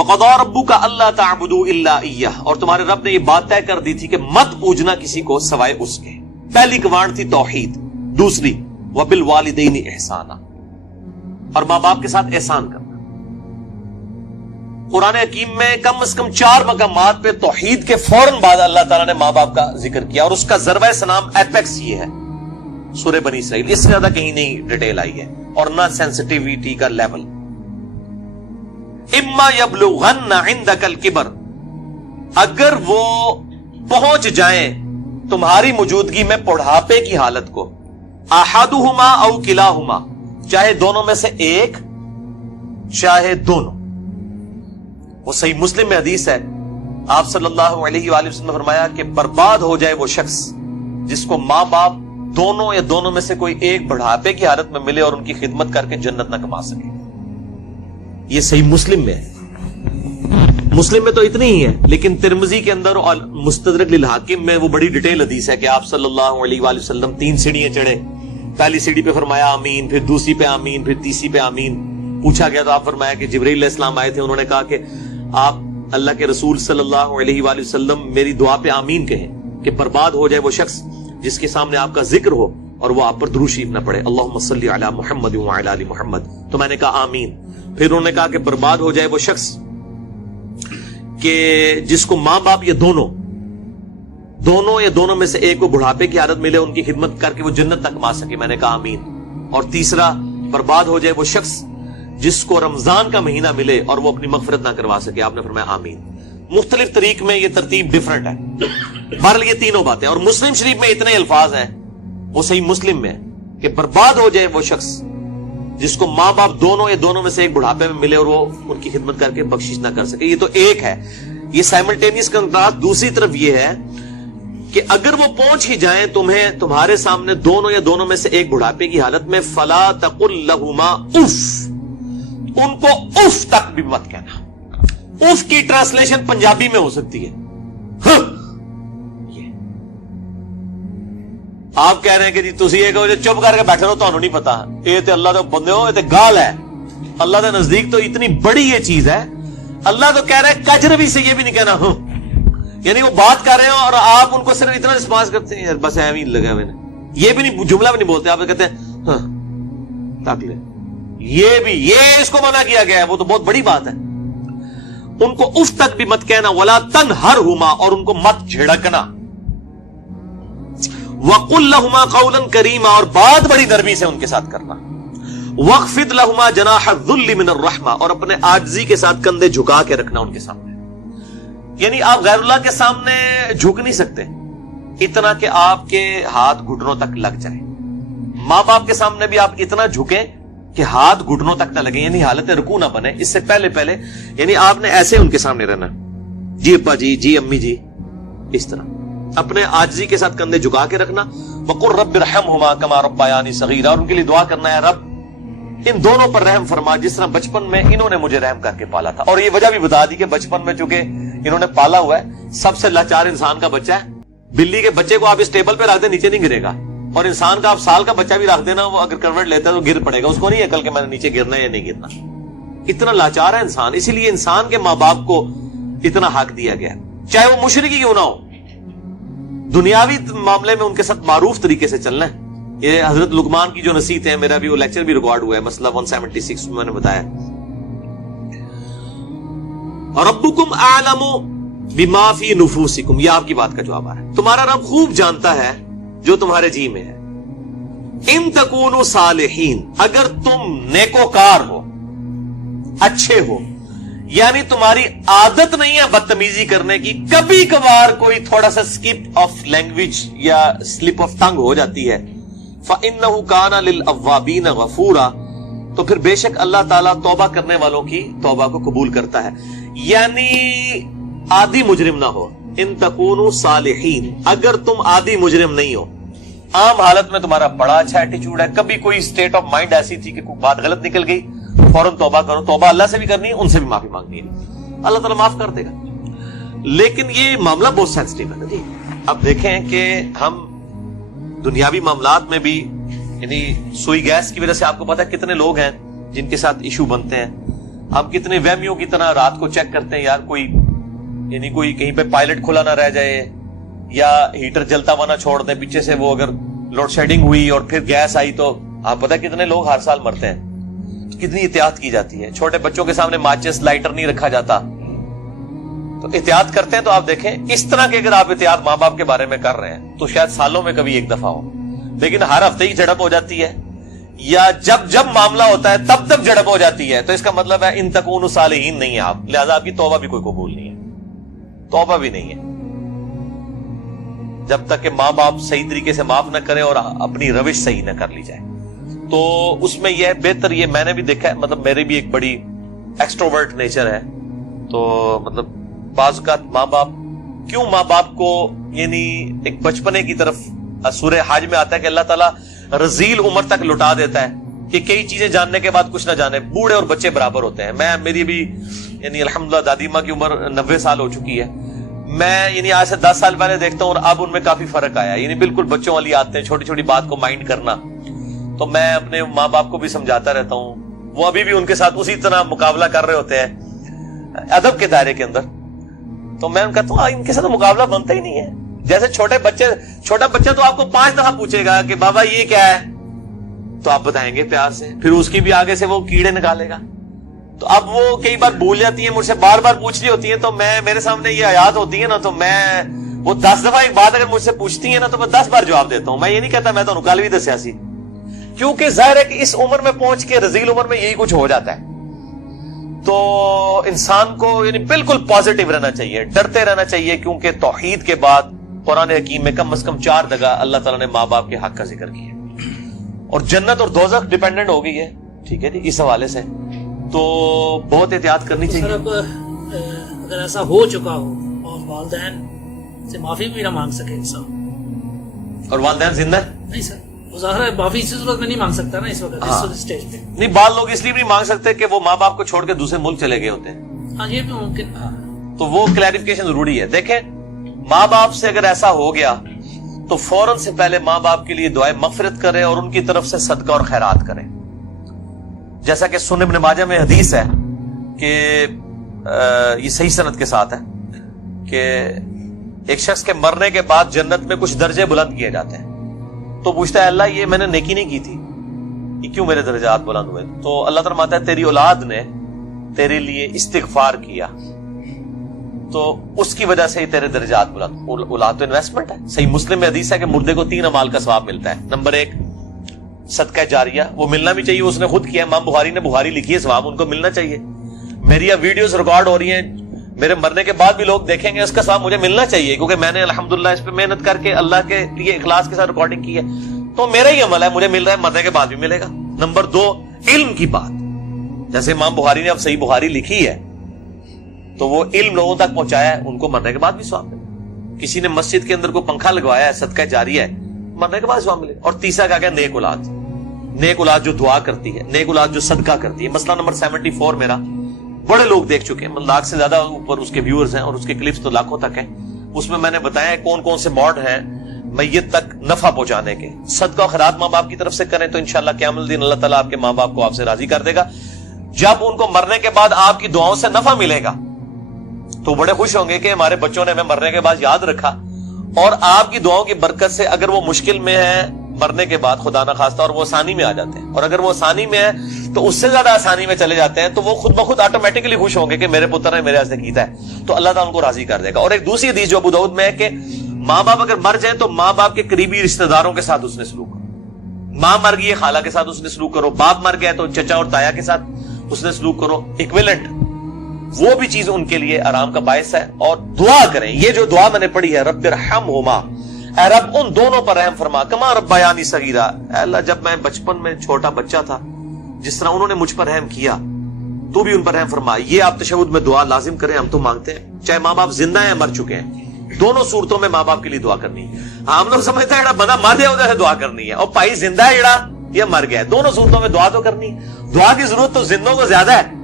وَقَضَىٰ رَبُّكَ أَلَّا تَعْبُدُوا إِلَّا إِيَّهُ، اور تمہارے رب نے یہ بات طے کر دی تھی کہ مت پوجنا کسی کو سوائے اس کے. پہلی کمانڈ تھی توحید. دوسری وَبِالْوَالِدَيْنِ إِحْسَانًا، اور ماں باپ کے ساتھ احسان کرنا. قرآن حکیم میں کم از کم 4 مقامات پہ توحید کے فوراً بعد اللہ تعالیٰ نے ماں باپ کا ذکر کیا، اور اس کا ضربہ سنام ایپیکس یہ ہے سورہ بنی اسرائیل. اس سے زیادہ کہیں نہیں ڈیٹیل آئی ہے، اور نہ سینسٹیویٹی کا لیول. اما یبلغن عندک الکبر، اگر وہ پہنچ جائیں تمہاری موجودگی میں بڑھاپے کی حالت کو، احدہما او کلاہما، چاہے دونوں میں سے ایک چاہے دونوں. وہ صحیح مسلم میں حدیث ہے، آپ صلی اللہ علیہ وآلہ وسلم نے فرمایا کہ برباد ہو جائے وہ شخص جس کو ماں باپ دونوں یا دونوں میں سے کوئی ایک بڑھاپے کی حالت میں ملے اور ان کی خدمت کر کے جنت نہ کما سکے. یہ صحیح مسلم میں ہے. مسلم میں تو اتنی ہی ہے، لیکن ترمذی کے اندر اور مستدرک للحاکم میں وہ بڑی ڈیٹیل حدیث ہے کہ آپ صلی اللہ علیہ وآلہ وسلم 3 سیڑھیاں چڑھے. پہلی سیڑھی پہ فرمایا آمین، پھر دوسری پہ آمین، پھر تیسری پہ آمین. پوچھا گیا تو آپ فرمایا کہ جبرائیل علیہ السلام آئے تھے، انہوں نے کہا کہ آپ اللہ کے رسول صلی اللہ علیہ وآلہ وسلم میری دعا پہ آمین کہیں کہ برباد ہو جائے وہ شخص جس کے سامنے آپ کا ذکر ہو اور وہ آپ پر درود شریف نہ پڑھے، اللہم صلی علی محمد وعلی آل محمد. تو میں نے کہا آمین. پھر انہوں نے کہا کہ برباد ہو جائے وہ شخص کہ جس کو ماں باپ یا دونوں یا دونوں میں سے ایک کو بڑھاپے کی حالت ملے، ان کی خدمت کر کے وہ جنت تک کما سکے. میں نے کہا آمین. اور تیسرا، برباد ہو جائے وہ شخص جس کو رمضان کا مہینہ ملے اور وہ اپنی مغفرت نہ کروا سکے. آپ نے فرمایا آمین. مختلف طریق میں یہ ترتیب ڈیفرنٹ ہے. بہرحال یہ تینوں باتیں، اور مسلم شریف میں اتنے الفاظ ہیں، وہ صحیح مسلم میں کہ برباد ہو جائے وہ شخص جس کو ماں باپ دونوں یا دونوں میں سے ایک بڑھاپے میں ملے اور وہ ان کی خدمت کر کے بخشش نہ کر سکے. یہ تو ایک ہے. یہ سائملٹینیس کنٹراسٹ دوسری طرف یہ ہے کہ اگر وہ پہنچ ہی جائیں تمہارے سامنے دونوں یا دونوں میں سے ایک بڑھاپے کی حالت میں، فلا تقل لہما اف، ان کو اف تک بھی مت کہنا. اف کی ٹرانسلیشن پنجابی میں ہو سکتی ہے آپ کہہ رہے ہیں کہ جی تسی یہ کہو جو چپ کر کے بیٹھے رہو، تانوں نہیں پتا. یہ تے اللہ دے بندے ہو، یہ تے گال ہے. اللہ دے نزدیک تو اتنی بڑی یہ چیز ہے. اللہ تو کہہ رہا ہے کجروی سے یہ بھی نہیں کہنا ہوں، یعنی وہ بات کر رہے ہو اور آپ ان کو صرف اتنا رسپانس کرتے ہیں، بس ایویں لگا ہوئے نے، یہ بھی نہیں، جملہ بھی نہیں بولتے. آپ کہتے ہیں ہاں تاک لے، یہ اس کو منع کیا گیا ہے. وہ تو بہت بڑی بات ہے. ان کو اف تک بھی مت کہنا. ولا تنہرہما، اور ان کو مت جھڑکنا. وَقُلْ لَهُمَا قَوْلًا كَرِيمًا، اور بات بڑی نرمی سے ان کے ساتھ کرنا. وَاخْفِضْ لَهُمَا جَنَاحَ الذُّلِّ مِنَ الرَّحْمَةِ، اور اپنے عاجزی کے ساتھ کندھے جھکا کے رکھنا ان کے سامنے. یعنی آپ غیر اللہ کے سامنے جھک نہیں سکتے اتنا کہ آپ کے ہاتھ گھٹنوں تک لگ جائیں. ماں باپ کے سامنے بھی آپ اتنا جھکیں کہ ہاتھ گھٹنوں تک نہ لگیں، یعنی حالت رکوع نہ بنے. اس سے پہلے یعنی آپ نے ایسے ان کے سامنے رہنا، جی ابا جی، جی امی جی، اس طرح اپنے عاجزی کے ساتھ کندھے جھکا کے رکھنا. وَقُلْ رَبِّ ارْحَمْهُمَا كَمَا رَبَّيَانِي صَغِيرًا، اور ان کے لیے دعا کرنا ہے رب ان دونوں پر رحم فرما جس طرح بچپن میں انہوں نے مجھے رحم کر کے پالا تھا. اور یہ وجہ بھی بتا دی کہ بچپن میں چونکہ انہوں نے پالا ہوا ہے، سب سے لاچار انسان کا بچہ ہے. بلی کے بچے کو آپ اس ٹیبل پہ رکھ دیں نیچے نہیں گرے گا، اور انسان کا آپ سال کا بچہ بھی رکھ دینا، وہ اگر کروٹ لیتا ہے تو گر پڑے گا. اس کو نہیں عقل کہ میں نے نیچے گرنا ہے یا نہیں گرنا. اتنا لاچار ہے انسان. اسی لیے انسان کے ماں باپ کو اتنا حق دیا گیا، چاہے وہ مشرک ہی کیوں نہ ہو. دنیاوی معاملے میں ان کے ساتھ معروف طریقے سے چلنا ہے. یہ حضرت لقمان کی جو نصیحت ہے، میرا بھی وہ لیکچر بھی ریکارڈ ہوا ہے، مسئلہ 176 میں نے بتایا. ربکم اعلم بما فی نفوسکم، یہ آپ کی بات کا جواب ہے. تمہارا رب خوب جانتا ہے جو تمہارے جی میں ہے. ان تکونوا صالحین، اگر تم نیکوکار ہو، اچھے ہو، یعنی تمہاری عادت نہیں ہے بدتمیزی کرنے کی، کبھی کبھار کوئی تھوڑا سا سکپ آف لینگویج یا سلپ آف ٹنگ ہو جاتی ہے، فَإِنَّهُ كَانَ لِلْأَوَّابِينَ غَفُورًا، تو پھر بے شک اللہ تعالیٰ توبہ کرنے والوں کی توبہ کو قبول کرتا ہے. یعنی عادی مجرم نہ ہو. ان تکونوا صالحین، اگر تم عادی مجرم نہیں ہو، عام حالت میں تمہارا بڑا اچھا ایٹیچیوڈ ہے، کبھی کوئی اسٹیٹ آف مائنڈ ایسی تھی کہ کوئی بات غلط نکل گئی، فوراً توبہ کرو. توبہ اللہ سے بھی کرنی ہے، ان سے بھی معافی مانگنی ہے، اللہ تعالیٰ معاف کر دے گا. لیکن یہ معاملہ بہت سینسٹیو ہے جی. اب دیکھیں کہ ہم دنیاوی معاملات میں بھی، یعنی سوئی گیس کی وجہ سے آپ کو پتا ہے کتنے لوگ ہیں جن کے ساتھ ایشو بنتے ہیں. ہم کتنے وہمیوں کی طرح رات کو چیک کرتے ہیں یار کوئی کہیں پہ پائلٹ کھلا نہ رہ جائے یا ہیٹر جلتا ہوا نہ چھوڑ دیں پیچھے سے، وہ اگر لوڈ شیڈنگ ہوئی اور پھر گیس آئی تو آپ پتہ کتنے لوگ ہر سال مرتے ہیں، کتنی احتیاط کی جاتی ہے. چھوٹے بچوں کے سامنے ماچس لائٹر نہیں رکھا جاتا، تو احتیاط کرتے ہیں. تو آپ دیکھیں اس طرح کے اگر آپ احتیاط ماں باپ کے بارے میں کر رہے ہیں تو شاید سالوں میں کبھی ایک دفعہ ہو، لیکن ہر ہفتے ہی جھڑپ ہو جاتی ہے یا جب معاملہ ہوتا ہے تب جھڑپ ہو جاتی ہے، تو اس کا مطلب ہے ان تکونوا صالحین نہیں ہے آپ، لہذا آپ کی توبہ بھی کوئی قبول نہیں ہے، توبہ بھی نہیں ہے جب تک کہ ماں باپ صحیح طریقے سے معاف نہ کریں اور اپنی روش صحیح نہ کر لی جائے. تو اس میں یہ بہتر، یہ میں نے بھی دیکھا ہے، مطلب میری بھی ایک بڑی ایکسٹروورٹ نیچر ہے، تو مطلب بعض اوقات ماں باپ کو یعنی ایک بچپنے کی طرف سورہ حج میں آتا ہے کہ اللہ تعالیٰ رذیل عمر تک لٹا دیتا ہے کہ کئی چیزیں جاننے کے بعد کچھ نہ جانے. بوڑھے اور بچے برابر ہوتے ہیں. میری بھی یعنی الحمدللہ دادی ماں کی عمر 90 سال ہو چکی ہے. میں یعنی آج سے 10 سال پہلے دیکھتا ہوں اور اب ان میں کافی فرق آیا، یعنی بالکل بچوں والی آتے ہیں، چھوٹی چھوٹی بات کو مائنڈ کرنا. تو میں اپنے ماں باپ کو بھی سمجھاتا رہتا ہوں، وہ ابھی بھی ان کے ساتھ اسی طرح مقابلہ کر رہے ہوتے ہیں ادب کے دائرے کے اندر. تو میں کہتا ہوں ان کے ساتھ مقابلہ بنتا ہی نہیں ہے. جیسے چھوٹا بچہ تو آپ کو 5 دفعہ پوچھے گا کہ بابا یہ کیا ہے، تو آپ بتائیں گے پیار سے، پھر اس کی بھی آگے سے وہ کیڑے نکالے گا. تو اب وہ کئی بار بھول جاتی ہیں، مجھ سے بار بار پوچھ رہی ہوتی ہیں، تو میرے سامنے یہ آیات ہوتی ہے نا، تو وہ 10 دفعہ ایک بات اگر مجھ سے پوچھتی ہیں نا تو میں 10 بار جواب دیتا ہوں. میں یہ نہیں کہتا میں تو نکال بھی دسیا سی، کیونکہ ظاہر ہے کہ اس عمر میں پہنچ کے رذیل عمر میں یہی کچھ ہو جاتا ہے. تو انسان کو یعنی بالکل پازیٹیو رہنا چاہیے، ڈرتے رہنا چاہیے، کیونکہ توحید کے بعد قرآن حکیم میں کم از کم 4 جگہ اللہ تعالیٰ نے ماں باپ کے حق کا ذکر کیا ہے، اور جنت اور دوزخ ڈیپینڈنٹ ہو گئی ہے. ٹھیک ہے جی، اس حوالے سے تو بہت احتیاط کرنی چاہیے. سر اب اگر ایسا ہو چکا ہو اور والدین سے معافی بھی نہ مانگ سکے انسان، اور والدین زندہ نہیں سر، وہ ظاہر ہے معافی اس صورت میں نہیں مانگ سکتا نا اس وقت اس سٹیج پہ. نہیں، بعض لوگ اس لیے بھی نہیں مانگ سکتے کہ وہ ماں باپ کو چھوڑ کے دوسرے ملک چلے گئے ہوتے ہیں. ہاں یہ بھی ممکن. تو وہ کلیریفیکیشن ضروری ہے. دیکھیں ماں باپ سے اگر ایسا ہو گیا تو فوراً سے پہلے ماں باپ کے لیے دعائیں مغفرت کریں اور ان کی طرف سے صدقہ اور خیرات کریں. جیسا کہ سنن ابن ماجہ میں حدیث ہے کہ یہ صحیح سند کے ساتھ ہے کہ ایک شخص کے مرنے کے بعد جنت میں کچھ درجے بلند کیے جاتے ہیں. تو پوچھتا ہے اللہ یہ میں نے نیکی نہیں کی تھی، یہ کیوں میرے درجات بلند ہوئے؟ تو اللہ تعالیٰ فرماتا ہے تیری اولاد نے تیرے لیے استغفار کیا تو اس کی وجہ سے ہی تیرے درجات بلند. اولاد تو انویسٹمنٹ ہے. صحیح مسلم میں حدیث ہے کہ مردے کو 3 اعمال کا ثواب ملتا ہے. نمبر 1 صدقہ جاریہ، وہ ملنا بھی چاہیے، اس نے خود کیا. امام بخاری نے بخاری لکھی ہے، ثواب ان کو ملنا چاہیے. میری اب ویڈیوز ریکارڈ ہو رہی ہیں، میرے مرنے کے بعد بھی لوگ دیکھیں گے، اس کا ثواب مجھے ملنا چاہیے کیونکہ میں نے الحمدللہ اس پہ محنت کر کے اللہ کے لیے اخلاص کے ساتھ ریکارڈنگ کی ہے. تو میرا ہی عمل ہے، مجھے مل رہا ہے، مرنے کے بعد بھی ملے گا. نمبر 2 علم کی بات، جیسے امام بخاری نے اب صحیح بخاری لکھی ہے تو وہ علم لوگوں تک پہنچایا ہے، ان کو مرنے کے بعد بھی ثواب ملے. کسی نے مسجد کے اندر کوئی پنکھا لگوایا ہے، صدقہ جاریہ ہے، مرنے کے بعد ثواب ملے. اور تیسرا کیا گیا؟ نیک اولاد. نیک اولاد جو دعا کرتی ہے، نیک اولاد جو صدقہ کرتی ہے. مسئلہ نمبر 74 میرا بڑے لوگ دیکھ چکے ہیں، 1 لاکھ سے زیادہ اوپر اس کے ویورز ہیں اور اس کے کلپس تو لاکھوں تک ہیں. اس میں نے بتایا کون کون سے موڈ ہیں میت تک نفع پہنچانے کے. صدقہ و خیرات ماں باپ کی طرف سے کریں تو انشاءاللہ قیامت الدین اللہ تعالیٰ آپ کے ماں باپ کو آپ سے راضی کر دے گا. جب ان کو مرنے کے بعد آپ کی دعاؤں سے نفع ملے گا تو بڑے خوش ہوں گے کہ ہمارے بچوں نے ہمیں مرنے کے بعد یاد رکھا. اور آپ کی دعاؤں کی برکت سے اگر وہ مشکل میں ہے مرنے کے بعد خدا نہ خواستہ اور وہ آسانی میں آ جاتے ہیں، اور اگر وہ آسانی میں ہے تو اس سے زیادہ آسانی میں چلے جاتے ہیں، تو وہ خود بخود آٹومیٹکلی خوش ہوں گے کہ میرے پتر نے میرے واسطے کیتا ہے، تو اللہ تعالیٰ ان کو راضی کر دے گا. اور ایک دوسری حدیث جو ابو داؤد میں ہے کہ ماں باپ اگر مر جائیں تو ماں باپ کے قریبی رشتہ داروں کے ساتھ اس نے سلوک کرو. ماں مر گئی ہے، خالہ کے ساتھ اس نے سلوک کرو. باپ مر گیا تو چچا اور تایا کے ساتھ اس نے سلوک کرو. ایکویلنٹ وہ بھی چیز ان کے لیے آرام کا باعث ہے. اور دعا کریں، یہ جو دعا میں نے پڑھی ہے، رب ارحمہما، اے رب ان دونوں پر رحم فرما، کما ربیانی صغیرا، اے اللہ جب میں بچپن میں چھوٹا بچہ تھا جس طرح انہوں نے مجھ پر رحم کیا تو بھی ان پر رحم فرما. یہ آپ تشہد میں دعا لازم کریں، ہم تو مانگتے ہیں چاہے ماں باپ زندہ ہیں مر چکے ہیں، دونوں صورتوں میں ماں باپ کے لیے دعا کرنی ہے. ہم لوگ سمجھتے ہیں بندہ مر جائے ادھر سے دعا کرنی ہے، اور بھائی زندہ ہے جڑا یا مر گیا ہے، دونوں صورتوں میں دعا تو کرنی ہے. دعا کی ضرورت تو زندوں کو زیادہ ہے،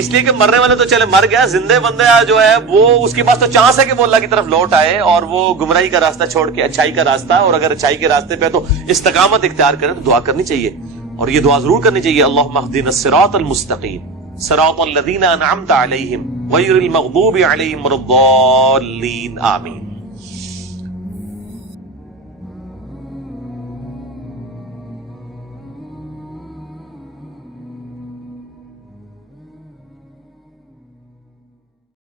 اس لیے کہ مرنے والے تو چلے مر گیا، زندے بندے جو ہے وہ اس کے پاس تو چانس ہے کہ وہ اللہ کی طرف لوٹ آئے اور وہ گمراہی کا راستہ چھوڑ کے اچھائی کا راستہ، اور اگر اچھائی کے راستے پہ تو استقامت اختیار کرے تو دعا کرنی چاہیے. اور یہ دعا ضرور کرنی چاہیے، اللہم اہدنا الصراط المستقیم، صراط الذین انعمت علیہم غیر المغضوب علیہم ولا الضالین آمین.